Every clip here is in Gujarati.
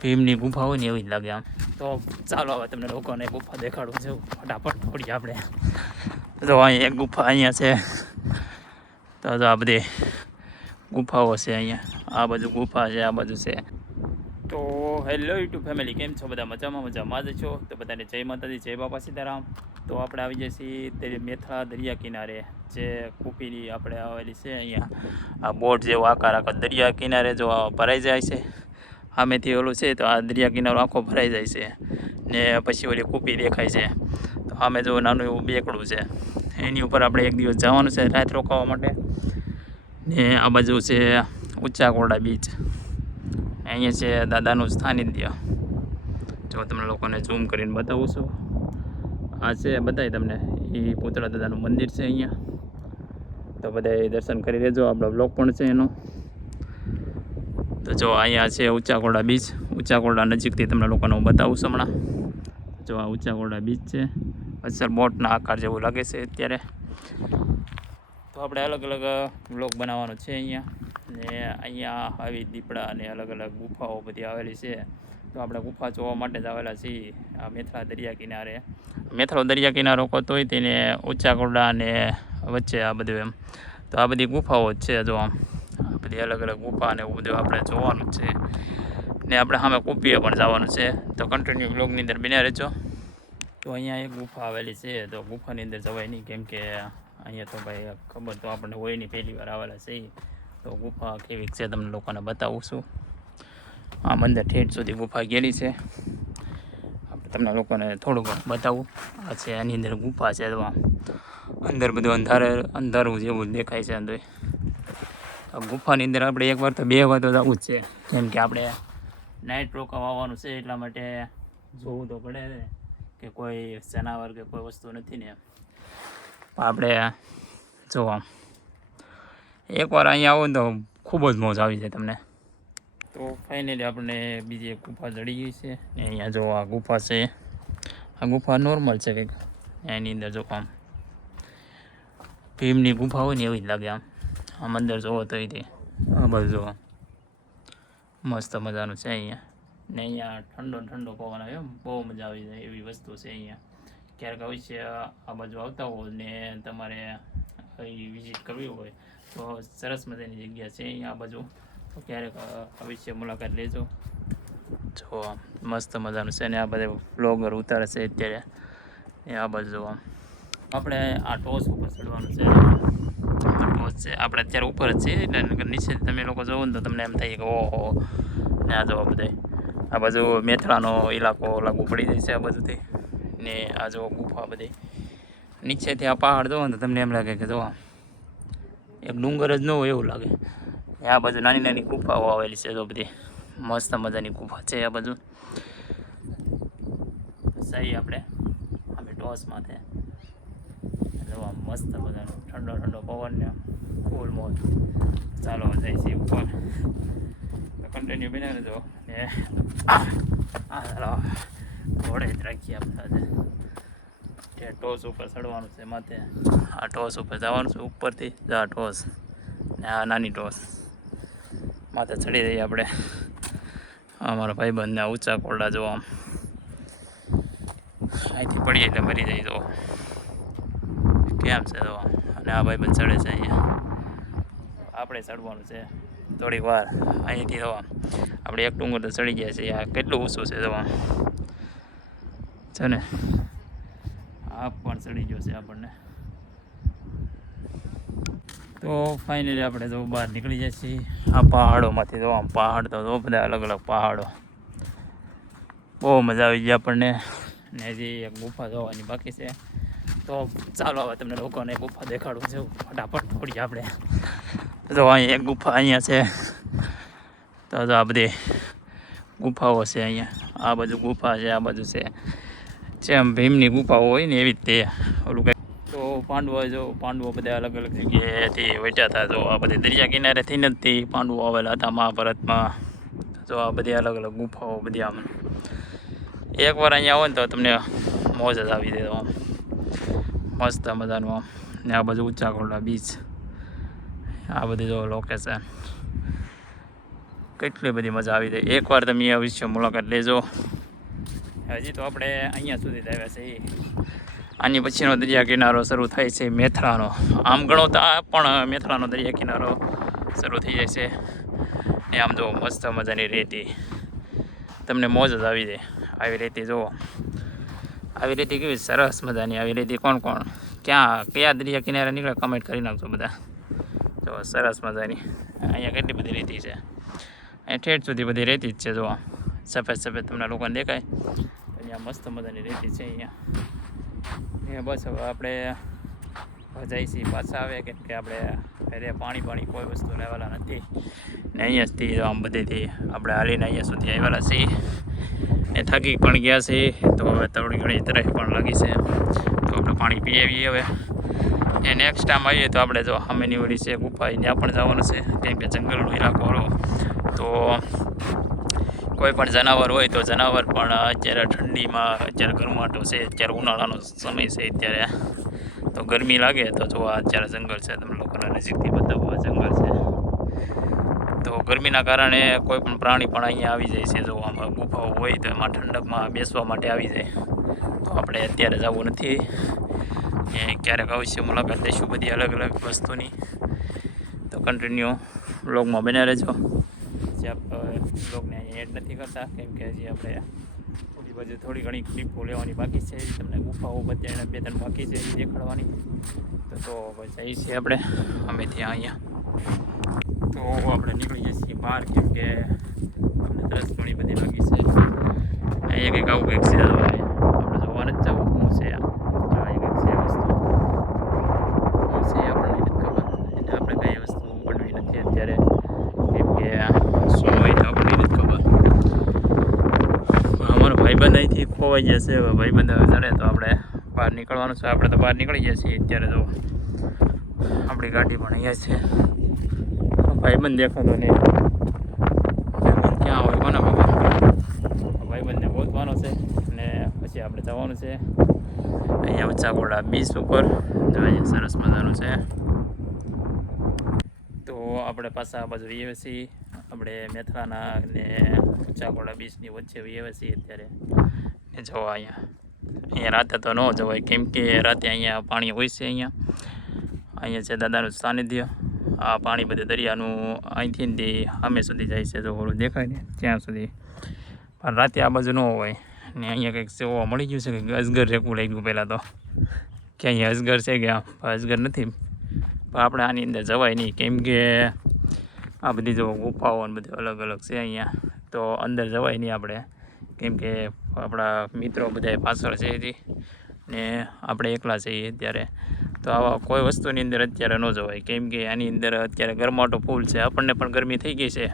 ભીમની ગુફા હોય ને એવી જ લાગે આમ. તો ચાલો હવે તમને લોકોને ગુફા દેખાડું છું. ફટાફટ દોડીએ આપણે. તો અહીંયા એક ગુફા અહીંયા છે. તો આ બધી ગુફાઓ છે અહીંયા. આ બાજુ ગુફા છે, આ બાજુ છે. તો હેલો યુટ્યુબ ફેમિલી, કેમ છો બધા? મજામાં જ છો? તો બધાને જય માતાજી, જય બાપા સીતારામ. તો આપણે આવી જઈએ છીએ મેથળા દરિયા કિનારે, જે કુપીની આપણે આવેલી છે અહીંયા. આ બોટ જેવો આકાર દરિયા કિનારે જો ભરાઈ જાય છે. સામેથી ઓલું છે તો આ દરિયા કિનારો આખો ભરાઈ જાય છે ને પછી ઓલી કુપી દેખાય છે. તો સામે જો નાનું એવું બેકડું છે, એની ઉપર આપણે એક દિવસ જવાનું છે રાત રોકાવા માટે. ને આ બાજુ છે ઊંચા કોરડા બીચ. અહીંયા છે દાદાનું સ્થાનિધ્ય. જો તમને લોકોને ઝૂમ કરીને બતાવું છું. આ છે બતાવી તમને એ પૂતળા દાદાનું મંદિર છે અહીંયા. તો બધા દર્શન કરી લેજો. આપણો બ્લોગ પણ છે એનો. તો જો અહીંયા છે ઊંચા કોરડા બીચ. ઊંચા કોરડા નજીકથી તમને લોકોને હું બતાવું છું હમણાં. જો આ ઊંચા કોરડા બીચ છે. અસર બોટના આકાર જેવું લાગે છે અત્યારે. તો આપણે અલગ અલગ બ્લોગ બનાવવાનો છે અહીંયા. ને અહીંયા આવી દીપડા અને અલગ અલગ ગુફાઓ બધી આવેલી છે. તો આપણે ગુફા જોવા માટે જ આવેલા છીએ આ મેથળા દરિયા કિનારે. મેથળો દરિયા કિનારો કહતો હોય તેને ઊંચા કોરડા અને વચ્ચે આ બધું એમ. તો આ બધી ગુફાઓ જ છે. જો આમ આ બધી અલગ અલગ ગુફા અને એવું બધું આપણે જોવાનું છે. ને આપણે સામે કુપીએ પણ જવાનું છે. તો કન્ટિન્યુ બ્લોગની અંદર બન્યા રહેજો. તો અહીંયા એક ગુફા આવેલી છે. તો ગુફાની અંદર જવાય નહીં, કેમ કે અહીંયા તો ભાઈ ખબર તો આપણને હોય નહીં, પહેલી વાર આવેલા છે. તો ગુફા કેવી છે તમને લોકોને બતાવું છું. આ મંદિર ઠેઠ સુધી ગુફા ગયેલી છે. આપણે તમને લોકોને થોડુંક બતાવું. આ છે આની અંદર ગુફા છે. તો અંદર બધું અંધારું જેવું દેખાય છે. અંદર આ ગુફાની અંદર આપણે એકવાર તો 2 વાર તો જવું જ છે, કેમ કે આપણે નાઇટ રોકાવા આવવાનું છે. એટલા માટે જોવું તો પડે કે કોઈ જનાવર કે કોઈ વસ્તુ નથી ને. આપણે જોવા એકવાર અહીંયા આવો ને તો ખૂબ જ મોજ આવી જાય તમને. તો ફાઇનલી આપણે બીજી એક ગુફા જડી ગઈ છે. અહીંયા જો આ ગુફા છે. આ ગુફા નોર્મલ છે કંઈક. એની અંદર જો આમ ભીમની ગુફા હોય ને એવી જ લાગે આમ. આમ અંદર જોવો તો આ બધું જોવો મસ્ત મજાનું છે અહીંયા. ને અહીંયા ઠંડો પવન આવે, બહુ મજા આવી જાય એવી વસ્તુ છે અહીંયા. ક્યારેક અવશ્ય આ બાજુ આવતા હોય ને તમારે અહીં વિઝિટ કરવી હોય તો સરસ મજાની જગ્યા છે અહીંયા આ બાજુ. તો ક્યારેક અવશ્ય મુલાકાત લેજો. જો મસ્ત મજાનું છે ને આ બધા બ્લોગર ઉતારે છે અત્યારે. આ બાજુ જો આપણે આ ટોચ ઉપર ચડવાનું છે. ટોચ છે આપણે અત્યારે ઉપર જ છીએ, એટલે નીચે તમે લોકો જોવો ને તો તમને એમ થાય કે ઓહો. ને આ જો બધા આ બાજુ મેથળાનો ઇલાકો લાગુ પડી જાય છે આ બાજુથી. ને આ જો ગુફા બધી નીચેથી આ પહાડ જોવો ને તો તમને એમ લાગે કે જો એક ડુંગર જ ન હોય એવું લાગે. આ બાજુ નાની નાની ગુફાઓ આવેલી છે. જો બધી મસ્ત મજાની ગુફા છે આ બાજુ. સહી આપણે ટોચમાં છે. જોવા મસ્ત મજાનો ઠંડો પવન ને ફૂલ મોજ. ચાલો જાય છે ઉપર. તો કન્ટિન્યુ બને રહેજો. ને ચાલો ઘોડે જ રાખીએ આપણે આજે. ત્યાં ટોચ ઉપર ચડવાનું છે માથે. આ ટોચ ઉપર જવાનું છે ઉપરથી. આ ટોચ ને આ નાની ટોચ માથે ચડી જઈએ આપણે. અમારા ભાઈબંધને ઊંચા કોરડા જોવા આમ અહીંથી પડીએ એટલે મરી જાય. તો કેમ છે તો. અને આ ભાઈબંધ ચડે છે અહીંયા. આપણે ચડવાનું છે થોડીક વાર અહીંથી. તો આપણે એક ડુંગર તો ચડી ગયા છીએ. આ કેટલું ઊંચું છે તો છે ને. આ પણ ચડી ગયો છે આપણને. તો ફાઇનલી આપણે જો બહાર નીકળી જાય છીએ આ પહાડોમાંથી. તો આમ પહાડ તો બધા અલગ અલગ પહાડો. બહુ મજા આવી ગઈ આપણને. ને હજી એક ગુફા જોવાની બાકી છે. તો ચાલો હવે તમને લોકોને ગુફા દેખાડું છું. ફટાફટ દોડીએ આપણે. તો અહીંયા એક ગુફા અહીંયા છે. તો આ બધી ગુફાઓ છે અહીંયા. આ બાજુ ગુફા છે, આ બાજુ છે. જેમ ભીમની ગુફાઓ હોય ને એવી જ તે ઓલું કંઈ. તો પાંડવો બધા અલગ અલગ જગ્યાએથી વેટ્યા હતા. તો આ બધી દરિયા કિનારેથી નથી પાંડવો આવેલા હતા મહાભારતમાં. તો આ બધી અલગ અલગ ગુફાઓ બધી આમ એકવાર અહીંયા આવો ને તો તમને મોજ જ આવી જાય. આમ મસ્ત મજાનું આમ. ને આ બાજુ ઊંચા કોરડા બીચ. આ બધી જો લોકેશન કેટલી બધી મજા આવી જાય. એકવાર તમે અવશ્ય મુલાકાત લેજો. હજી તો આપણે અહીંયા સુધી જ આવ્યા છે. આની પછીનો દરિયા કિનારો શરૂ થાય છે મેથળાનો. આમ ગણો તો આ પણ મેથળાનો દરિયા કિનારો શરૂ થઈ જાય છે. એ આમ જો મસ્ત મજાની રેતી, તમને મોજ જ આવી જાય. આવી રેતી જુઓ, આવી રેતી કેવી સરસ મજાની. આવી રેતી કોણ કયા દરિયા કિનારે નીકળે કમેન્ટ કરી નાખજો બધા. જો સરસ મજાની. અહીંયા કેટલી બધી રેતી છે. અહીંયા ઠેઠ સુધી બધી રેતી જ છે. જો સફેદ તમને લોકોને દેખાય. અહીંયા મસ્ત મજાની રેતી છે. અહીંયા બસ હવે આપણે જઈએ છીએ પાછા આવે, કેમ કે આપણે અરે પાણી કોઈ વસ્તુ લેવાલા નથી ને. અહીંયાથી આમ બધેથી આપણે હાલીને અહીંયા સુધી આવેલા છીએ. એ થાકી પણ ગયા છે, તો હવે થોડી ઘણી તરફ પણ લાગી છે, તો આપણે પાણી પી આવીએ. હવે એ નેક્સ્ટ ટાઈમ આવીએ તો આપણે જો સામેની વળી છે ગુફા, ત્યાં પણ જવાનું છે, કેમ કે જંગલનો ઇલાકો રહો તો કોઈ પણ જનાવર હોય તો જનાવર પણ અત્યારે ઠંડીમાં, અત્યારે ગરમાટો છે, અત્યારે ઉનાળાનો સમય છે, અત્યારે તો ગરમી લાગે તો જો અત્યારે જંગલ છે, તમે લોકોને નજીકથી બતાવો આ જંગલ છે. તો ગરમીના કારણે કોઈ પણ પ્રાણી પણ અહીંયા આવી જાય છે. જો આમાં ગુફાઓ હોય તો એમાં ઠંડકમાં બેસવા માટે આવી જાય. તો આપણે અત્યારે જવું નથી, એ ક્યારેક અવશ્ય મુલાકાત લઈશું બધી અલગ અલગ વસ્તુની. તો કન્ટિન્યુ વ્લોગમાં બન્યા રહેજો. જે આપણે વ્લોગને અહીંયા એડ નથી કરતા, કેમ કે હજી આપણે થોડી ઘણી ક્લિપો લેવાની બાકી છે. તમને ગુફાઓ બધાને 2-3 બાકી છે દેખાડવાની. તો જઈએ છીએ આપણે અમે ત્યાં અહીંયા. તો આપણે નીકળી જઈએ છીએ બહાર, કેમ કે અમને તરસ ઘણી બધી લાગી છે. અહીંયા કંઈક આવું કંઈક છે, આપણે જોવા નથી જવું શું છે. કંઈક છે વસ્તુ શું છે આપણને નથી ખબર, એટલે આપણે કઈ વસ્તુ પડવી નથી અત્યારે, કેમ કે શું હોય તો આપણને નથી ખબર. અમારો ભાઈબંધ અહીંથી ખોવાઈ ગયા છે. હવે ભાઈબંધ હવે ચડે તો આપણે બહાર નીકળવાનું છે. આપણે તો બહાર નીકળી ગયા છીએ અત્યારે. જો આપણી ગાડી પણ અહીંયા છે. ભાઈબંધ દેખાતો નહીં. ભાઈબંધ ક્યાં હોય કોને ખબર. ભાઈબંધને ગોતવાનો છે અને પછી આપણે જવાનું છે અહીંયા ઉચ્ચાકોડા બીચ ઉપર. જો અહીંયા સરસ મજાનું છે. તો આપણે પાછા આ બાજુ આવીએ છીએ. આપણે મેથળાના ને ઉચ્ચાકોડા બીચની વચ્ચે આવીએ છીએ અત્યારે. ને જો અહીંયા રાતે તો ન જવાય, કેમ કે રાતે અહીંયા પાણી હોય છે. અહીંયા છે દાદાનું સાનિધ્ય. આ પાણી બધે દરિયાનું અહીંથી સામે સુધી જાય છે. જો ઓલું દેખાય ને ત્યાં સુધી, પણ રાતે આ બાજુ ન હોય. ને અહીંયા કંઈક જોવા મળી ગયું છે, કંઈક અજગર રેકું લાગ્યું પહેલાં તો, કે અહીંયા અજગર છે કે અજગર નથી. પણ આપણે આની અંદર જવાય નહીં, કેમ કે આ બધી જો ગુફાઓ અને બધી અલગ અલગ છે અહીંયા, તો અંદર જવાય નહીં આપણે, કેમ કે આપણા મિત્રો બધા પાછળ છે હજી ને આપણે એકલા છીએ અત્યારે. તો આવા કોઈ વસ્તુની અંદર અત્યારે ન જવાય, કેમ કે આની અંદર અત્યારે ગરમાટો ફૂલ છે. આપણને પણ ગરમી થઈ ગઈ છે,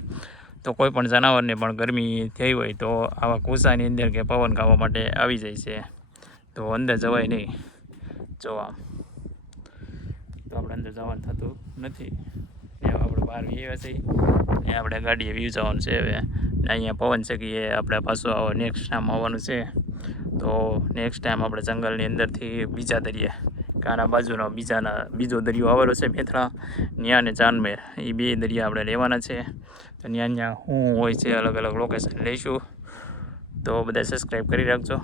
તો કોઈ પણ જનાવરને પણ ગરમી થઈ હોય તો આવા કૂસાની અંદર કે પવન ખાવા માટે આવી જાય છે. તો અંદર જવાય નહીં. જો આમ તો આપણે અંદર જવાનું થતું નથી. આપણે બહાર વ્યવા છીએ ને આપણે ગાડીએ વ્યૂ જવાનું છે. હવે અહીંયા પવન છે કે એ આપણે પાછું નેક્સ્ટ ટાઈમ આવવાનું છે. તો નેક્સ્ટ ટાઈમ આપણે જંગલની અંદરથી બીજા દરિયા, કાના બાજુનો બીજો દરિયો આવેલો છે મેથળા, ત્યાં ને ચાંદમેર, એ 2 દરિયા આપણે લેવાના છે. તો ત્યાં શું હોય છે અલગ અલગ લોકેશન લઈશું. તો બધા સબસ્ક્રાઈબ કરી રાખજો.